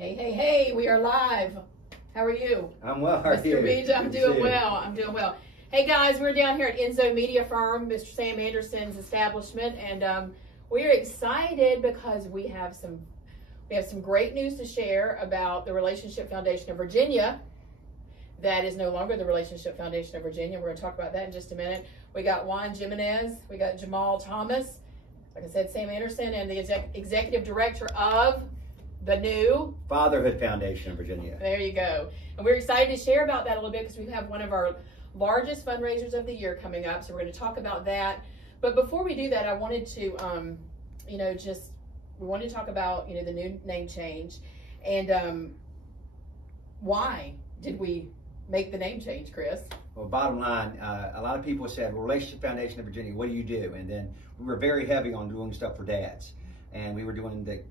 Hey, hey, hey, we are live. How are you? I'm well, how are you? Mr. Beach, I'm doing well. I'm doing well. Hey guys, we're down here at Enzo Media Firm, Mr. Sam Anderson's establishment, and we're excited because we have some great news to share about the Relationship Foundation of Virginia. That is no longer the Relationship Foundation of Virginia. We're going to talk about that in just a minute. We got Juan Jimenez, we got Jamal Thomas, like I said, Sam Anderson, and the executive director of the new Fatherhood Foundation of Virginia. There you go. And we're excited to share about that a little bit because we have one of our largest fundraisers of the year coming up. So we're going to talk about that. But before we do that, I wanted to, we wanted to talk about, the new name change and why did we make the name change, Chris? Well, bottom line, a lot of people said, well, Relationship Foundation of Virginia, what do you do? And then we were very heavy on doing stuff for dads. And we were doing the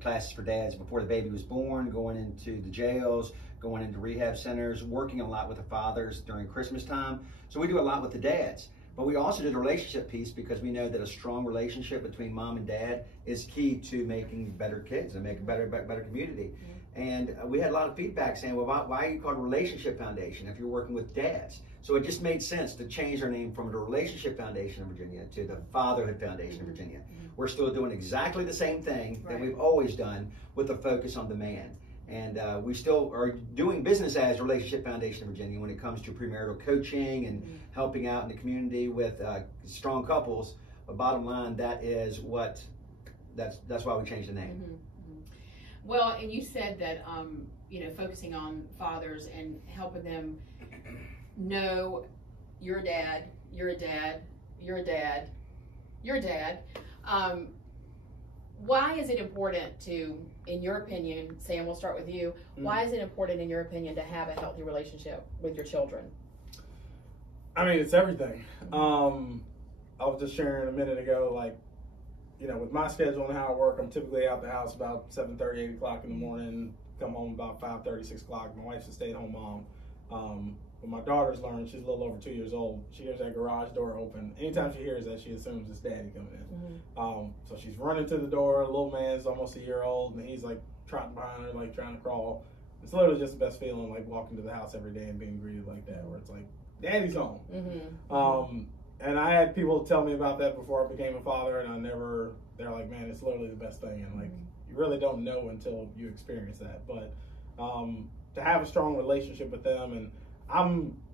classes for dads before the baby was born, going into the jails, going into rehab centers, working a lot with the fathers during Christmas time. So we do a lot with the dads. But we also do the relationship piece because we know that a strong relationship between mom and dad is key to making better kids and making better community. Mm-hmm. And we had a lot of feedback saying, well, why are you called Relationship Foundation if you're working with dads? So it just made sense to change our name from the Relationship Foundation of Virginia to the Fatherhood Foundation of Virginia. Mm-hmm. We're still doing exactly the same thing that we've always done with a focus on the man. And we still are doing business as Relationship Foundation of Virginia when it comes to premarital coaching and helping out in the community with strong couples. But bottom line, that's why we changed the name. Mm-hmm. Well, and you said that focusing on fathers and helping them know you're a dad, you're a dad, you're a dad, you're a dad. Why is it important to, in your opinion, Sam, we'll start with you, why is it important in your opinion to have a healthy relationship with your children? I mean, it's everything. I was just sharing a minute ago, with my schedule and how I work, I'm typically out the house about 7:30, 8 o'clock in the morning, come home about 5:30, 6 o'clock. My wife's a stay-at-home mom. When my daughter's learning, she's a little over 2 years old, she hears that garage door open. Anytime she hears that, she assumes it's daddy coming in. Mm-hmm. So she's running to the door. The little man's almost a year old, and he's trotting behind her, trying to crawl. It's literally just the best feeling, walking to the house every day and being greeted like that, where it's daddy's home. Mm-hmm. And I had people tell me about that before I became a father, and they're like, man, it's literally the best thing. And you really don't know until you experience that. But to have a strong relationship with them, and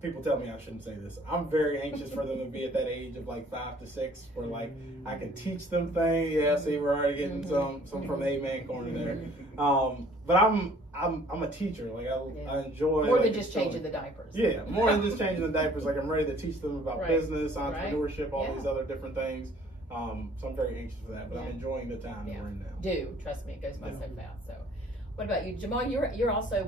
people tell me I shouldn't say this, I'm very anxious for them to be at that age of 5 to 6 where I can teach them things. Yeah, see, we're already getting some from the amen corner there. But I'm a teacher. I enjoy more than just changing the diapers. Yeah, more than just changing the diapers. I'm ready to teach them about business, entrepreneurship, all these other different things. So I'm very anxious for that, but I'm enjoying the time that we're in now. Trust me, it goes by so fast. So, what about you, Jamal? You're also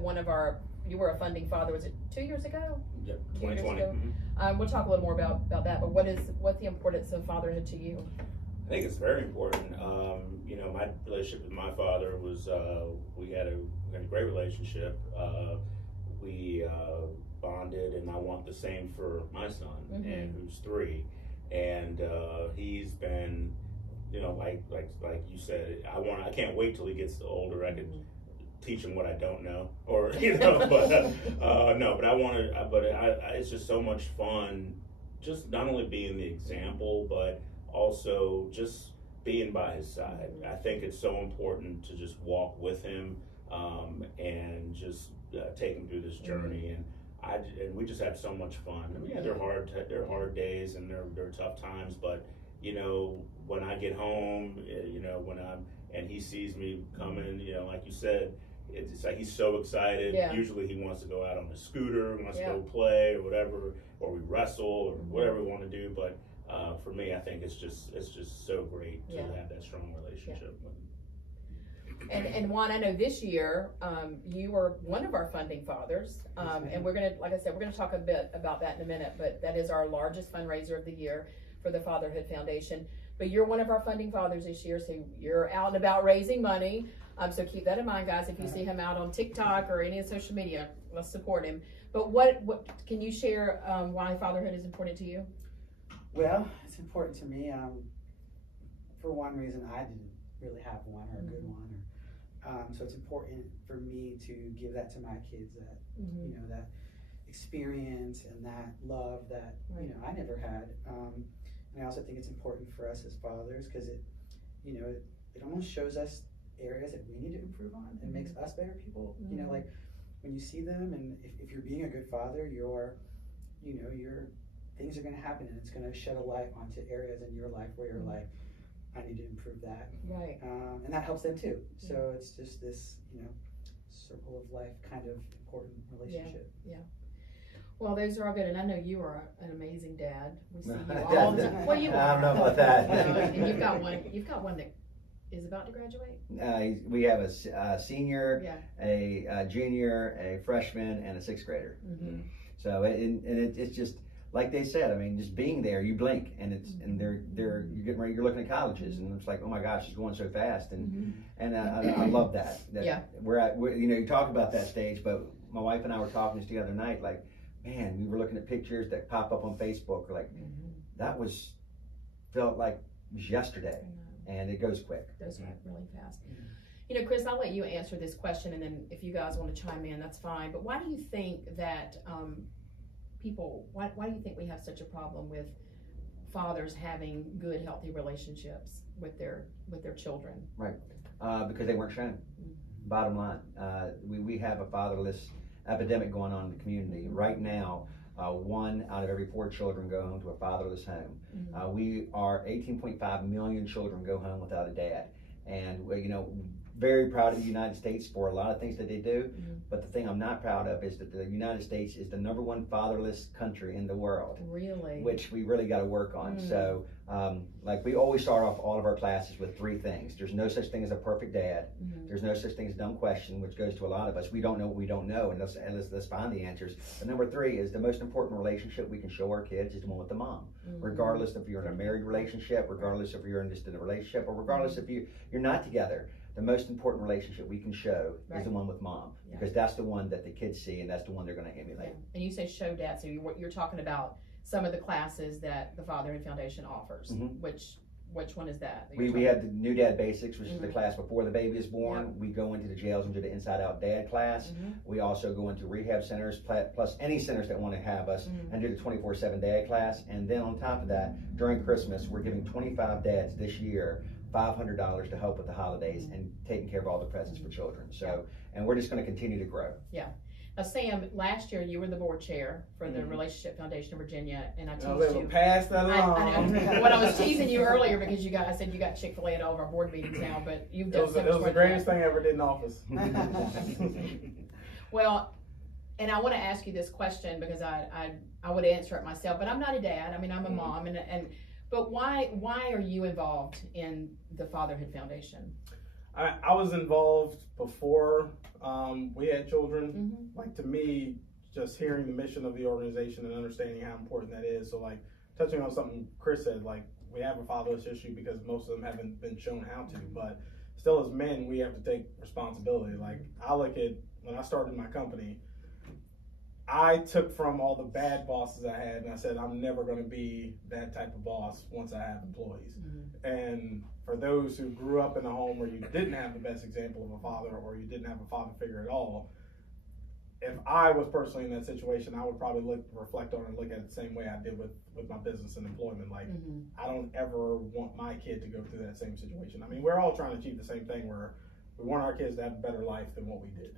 you were a funding father. Was it 2 years ago? Yep, 2020. 2 years ago? Mm-hmm. We'll talk a little more about that. But what's the importance of fatherhood to you? I think it's very important. My relationship with my father was we had a great relationship. We bonded, and I want the same for my son, and who's 3. And he's been, like you said, I can't wait till he gets older. I could teach him what I don't know, or it's just so much fun, just not only being the example, but also just being by his side. I think it's so important to just walk with him and just take him through this journey. And we just have so much fun. I mean, they're hard days and they're tough times, but when I get home, and he sees me coming, like you said, it's like he's so excited. Yeah. Usually he wants to go out on a scooter, wants to go play or whatever, or we wrestle or whatever we want to do. But for me, I think it's just so great to have that strong relationship with him. And Juan, I know this year you were one of our funding fathers, and we're gonna, like I said, we're gonna talk a bit about that in a minute. But that is our largest fundraiser of the year for the Fatherhood Foundation. But you're one of our funding fathers this year, so you're out and about raising money. So keep that in mind, guys. If you see him out on TikTok or any social media, let's support him. But what can you share why fatherhood is important to you? Well, it's important to me for one reason. I didn't really have one, or a good one. So it's important for me to give that to my kids, that you know, that experience and that love that you know I never had. And I also think it's important for us as fathers, because it, you know, it almost shows us areas that we need to improve on and makes us better people. You know, like when you see them, and if you're being a good father, your things are going to happen, and it's going to shed a light onto areas in your life where you're like, I need to improve that. Right. And that helps them too. So it's just this, you know, circle of life kind of important relationship. Yeah. Well, those are all good, and I know you are an amazing dad. We see you Dad, all the time. Well, you I don't are. know about that. And you've got one that is about to graduate. We have a senior, Yeah. a junior, a freshman, and a sixth grader. So it's just like they said. I mean, just being there, you blink, and you're getting ready. You're looking at colleges, and it's like, oh my gosh, it's going so fast, and I love that. Yeah. We're you know, you talk about that stage, but my wife and I were talking just the other night, like, man, we were looking at pictures that pop up on Facebook, like that felt like it was yesterday, and it goes quick. It goes really fast. You know, Chris, I'll let you answer this question, and then if you guys want to chime in, that's fine. But why do you think that why do you think we have such a problem with fathers having good, healthy relationships with their children? Right, because they weren't shown. Bottom line, we have a fatherless epidemic going on in the community right now. 1 out of every 4 children go home to a fatherless home. We are 18.5 million children go home without a dad, and you know, very proud of the United States for a lot of things that they do. But the thing I'm not proud of is that the United States is the #1 fatherless country in the world. Really? Which we really got to work on. So, like, we always start off all of our classes with 3 things. There's no such thing as a perfect dad. There's no such thing as dumb question, which goes to a lot of us. We don't know what we don't know, and let's find the answers. But number 3 is the most important relationship we can show our kids is the one with the mom. Regardless if you're in a married relationship, regardless if you're in just in a relationship, or regardless if you're not together. The most important relationship we can show is the one with mom, because that's the one that the kids see, and that's the one they're going to emulate. And you say show dad, so you're talking about some of the classes that the Fatherhood Foundation offers. Which one is that? We have the New Dad Basics, which is the class before the baby is born. We go into the jails and do the Inside Out Dad class. We also go into rehab centers, plus any centers that want to have us, and do the 24/7 Dad class. And then on top of that, during Christmas, we're giving 25 dads this year $500 to help with the holidays and taking care of all the presents for children. So, and we're just going to continue to grow. Yeah. Now, Sam, last year you were the board chair for the Relationship Foundation of Virginia, and I teased you. Pass that along. I know. Well, I was teasing you earlier because I said you got Chick-fil-A at all of our board meetings now, but you've done so much. It was the greatest thing I ever did in office. Well, and I want to ask you this question because I would answer it myself, but I'm not a dad. I mean, I'm a mom, but why are you involved in the Fatherhood Foundation? I was involved before we had children. Like, to me, just hearing the mission of the organization and understanding how important that is. So, like, touching on something Chris said, like, we have a fatherless issue because most of them haven't been shown how to. But still, as men, we have to take responsibility. Like, I look at when I started my company, I took from all the bad bosses I had, and I said, I'm never going to be that type of boss once I have employees. And for those who grew up in a home where you didn't have the best example of a father, or you didn't have a father figure at all, if I was personally in that situation, I would probably reflect on and look at it the same way I did with my business and employment. Like, I don't ever want my kid to go through that same situation. I mean, we're all trying to achieve the same thing, where we want our kids to have a better life than what we did.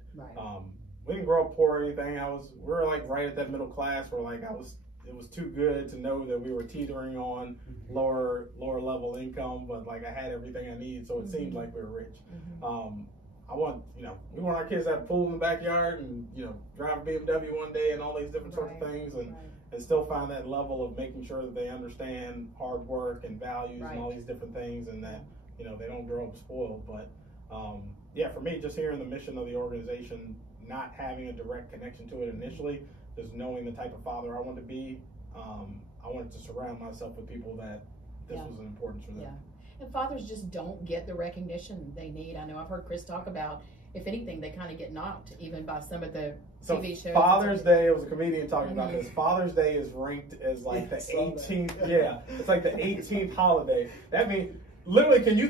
We didn't grow up poor or anything. We were like right at that middle class where, like, it was too good to know that we were teetering on lower level income, but like I had everything I needed, so it seemed like we were rich. We want our kids to have a pool in the backyard and, drive a BMW one day and all these different sorts of things, and still find that level of making sure that they understand hard work and values and all these different things, and that, they don't grow up spoiled. But for me, just hearing the mission of the organization, not having a direct connection to it initially, just knowing the type of father I wanted to be, I wanted to surround myself with people that this was an importance for them. And fathers just don't get the recognition they need. I know I've heard Chris talk about, if anything, they kind of get knocked even by some of the TV shows. Father's Day, it was a comedian talking about this. Father's Day is ranked as like the 18th. Yeah, it's like the 18th holiday. That means Literally, can you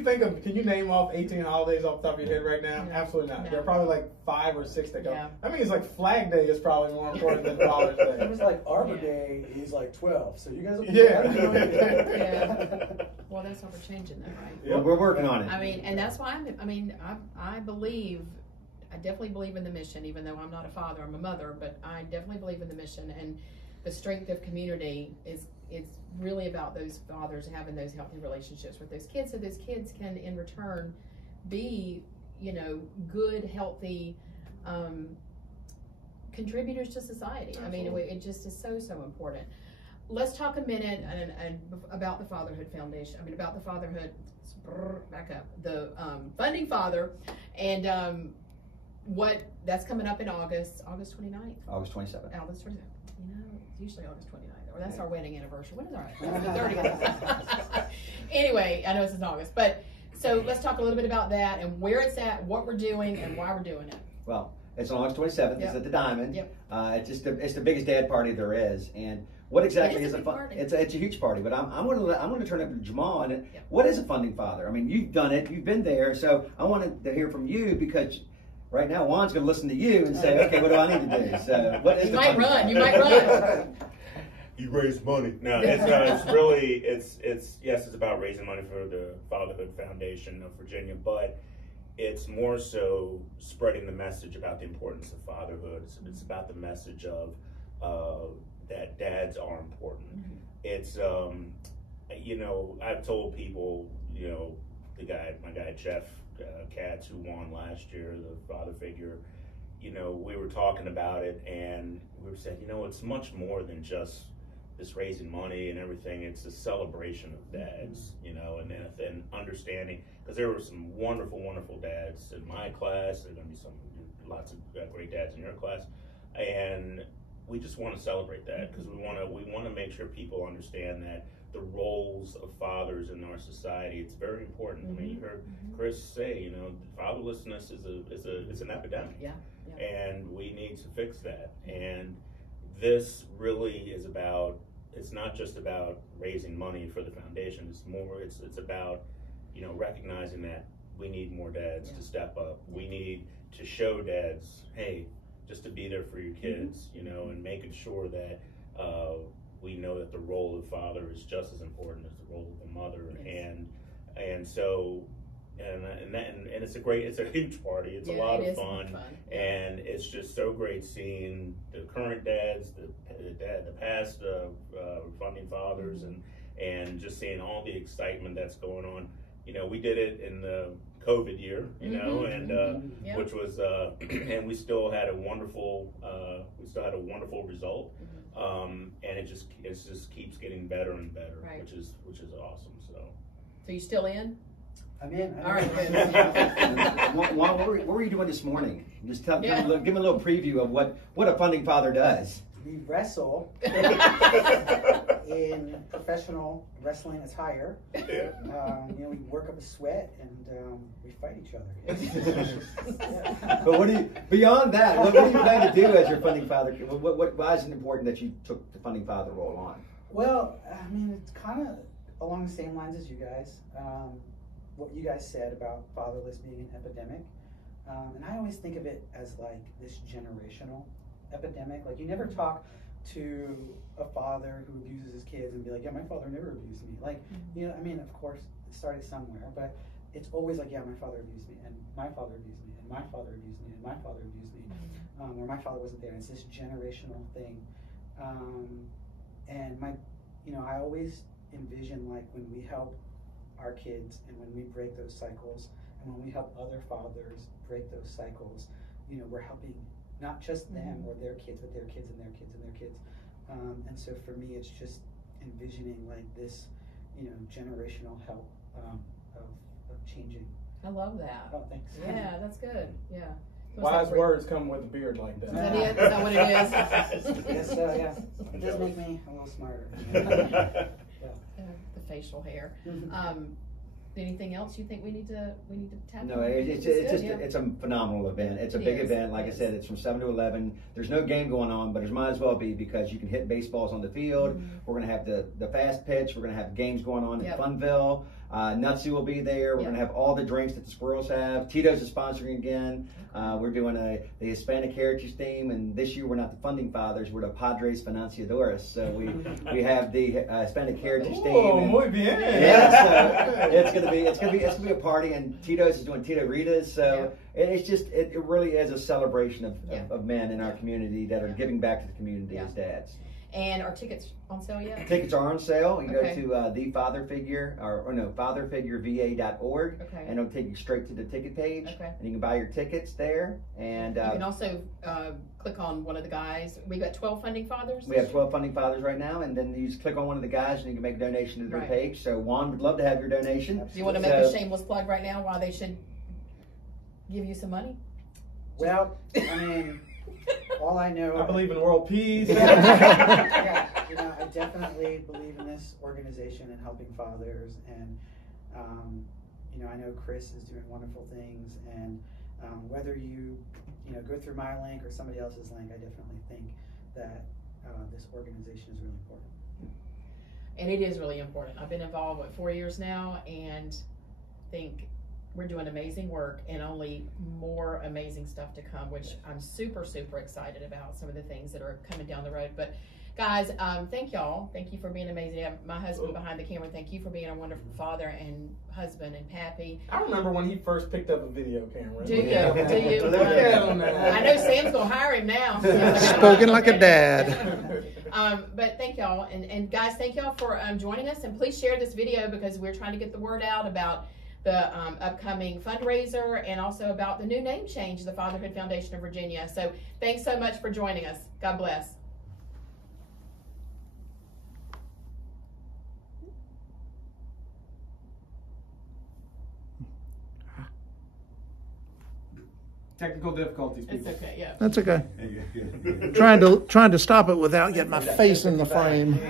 name off 18 holidays off the top of your head right now? No. Absolutely not. No. There are probably like 5 or 6 that go. Yeah. I mean, it's like Flag Day is probably more important than Father's It Day. was like Arbor Day is like 12, so you guys will be Yeah. Yeah. Well, that's why we're changing that, right? Yeah. Well, we're working on it. I mean, and that's why I definitely believe in the mission, even though I'm not a father, I'm a mother, but I definitely believe in the mission, and the strength of community is really about those fathers having those healthy relationships with those kids, so those kids can in return be, good, healthy contributors to society. Absolutely. I mean, it just is so important. Let's talk a minute and about the Fatherhood Foundation. About the Fatherhood, back up, the Funding Father, and what that's coming up in August 29th. August 27th. August 27th. It's usually August 29th, or that's our wedding anniversary. When is our? That's the 30th. Anyway, I know it's in August, but so let's talk a little bit about that and where it's at, what we're doing, and why we're doing it. Well, it's on August 27th. Yep. It's at the Diamond. Yep. It's the biggest dad party there is, and what exactly is a big party. It's a huge party. But I'm going to turn it over to Jamal. And Yep. What is a funding father? I mean, you've done it, you've been there, so I wanted to hear from you because. Right now, Juan's going to listen to you and say, "Okay, what do I need to do?" So, what is You the might funding run. father? You might run. You raise money. No, it's really it's yes, it's about raising money for the Fatherhood Foundation of Virginia, but it's more so spreading the message about the importance of fatherhood. It's about the message of that dads are important. Mm-hmm. It's I've told people, my guy Jeff Katz, who won last year, the father figure, we were talking about it and we were saying, it's much more than just this raising money and everything. It's a celebration of dads, and understanding, because there were some wonderful, wonderful dads in my class. There are going to be lots of great dads in your class, and we just want to celebrate that because we want to make sure people understand that the roles of fathers in our society, it's very important. Mm-hmm. I mean, you heard Chris say, fatherlessness is an epidemic. Yeah. And we need to fix that. And this really is about, it's not just about raising money for the foundation. It's about, recognizing that we need more dads to step up. We need to show dads, hey, just to be there for your kids, and making sure that we know that the role of the father is just as important as the role of the mother. Yes. And so and it's a huge party. It's a lot of fun. And it's just so great seeing the current dads, the past funding fathers, and just seeing all the excitement that's going on. We did it in the COVID year, which was and we still had a wonderful result. And it just keeps getting better and better, right. which is awesome. So you still in? I'm in. All right. Juan, what were you doing this morning? Just give me a little preview of what a funding father does. We wrestle in professional wrestling attire. yeah. We work up a sweat and we fight each other. But beyond that, what do you plan to do as your funding father? Why is it important that you took the funding father role on? Well, it's kind of along the same lines as you guys. What you guys said about fatherless being an epidemic. And I always think of it as like this generational epidemic. Like, you never talk to a father who abuses his kids and be like, yeah, my father never abused me. Like, of course it started somewhere, but it's always like, yeah, my father abused me, and my father abused me, and my father abused me, and my father abused me, or my father wasn't there. And it's this generational thing. And I always envision, like, when we help our kids and when we break those cycles, and when we help other fathers break those cycles, we're helping not just them or their kids, but their kids and their kids and their kids. And so for me, it's just envisioning like this, generational help of changing. I love that. Oh, thanks. Yeah, that's good. Yeah. Wise words come with a beard like that. Is that it? Is that what it is? Yes, yeah. It does make me a little smarter. The facial hair. anything else you think we need to tap? No, it's a phenomenal event. It's a big event. Like I said, it's from 7 to 11. There's no game going on, but there might as well be, because you can hit baseballs on the field. We're going to have the fast pitch. We're going to have games going on in Funville. Nutsy will be there. We're going to have all the drinks that the Squirrels have. Tito's is sponsoring again. We're doing the Hispanic Heritage theme, and this year we're not the Funding Fathers. We're the Padres Financiadores. So we have the Hispanic Heritage theme. Oh, muy bien. Yeah, so it's gonna be a party, and Tito's is doing Tito Ritas. So it really is a celebration of men in our community that are giving back to the community as dads. And are tickets on sale yet? Tickets are on sale. You go to fatherfigureva.org, and it'll take you straight to the ticket page. And you can buy your tickets there. And you can also click on one of the guys. We got 12 funding fathers. We have 12 funding fathers right now, and then you just click on one of the guys, and you can make a donation to their page. So Juan would love to have your donation. Do you want to make a shameless plug right now why they should give you some money? Well, I mean, all I know. I believe in world peace. Yeah, I definitely believe in this organization and helping fathers, and I know Chris is doing wonderful things, and whether you go through my link or somebody else's link, I definitely think that this organization is really important. And it is really important. I've been involved 4 years now, and think we're doing amazing work and only more amazing stuff to come, which I'm super, super excited about, some of the things that are coming down the road. But guys, thank y'all. Thank you for being amazing. My husband behind the camera, thank you for being a wonderful father and husband and pappy. I remember when he first picked up a video camera. Do you? Do you? I know Sam's going to hire him now. Spoken like a dad. But thank y'all. And guys, thank y'all for joining us. And please share this video, because we're trying to get the word out about the upcoming fundraiser, and also about the new name change, the Fatherhood Foundation of Virginia. So thanks so much for joining us. God bless. Technical difficulties, It's people. okay, yeah. That's okay. Trying to stop it without getting my face in the frame.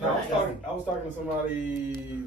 I was talking to somebody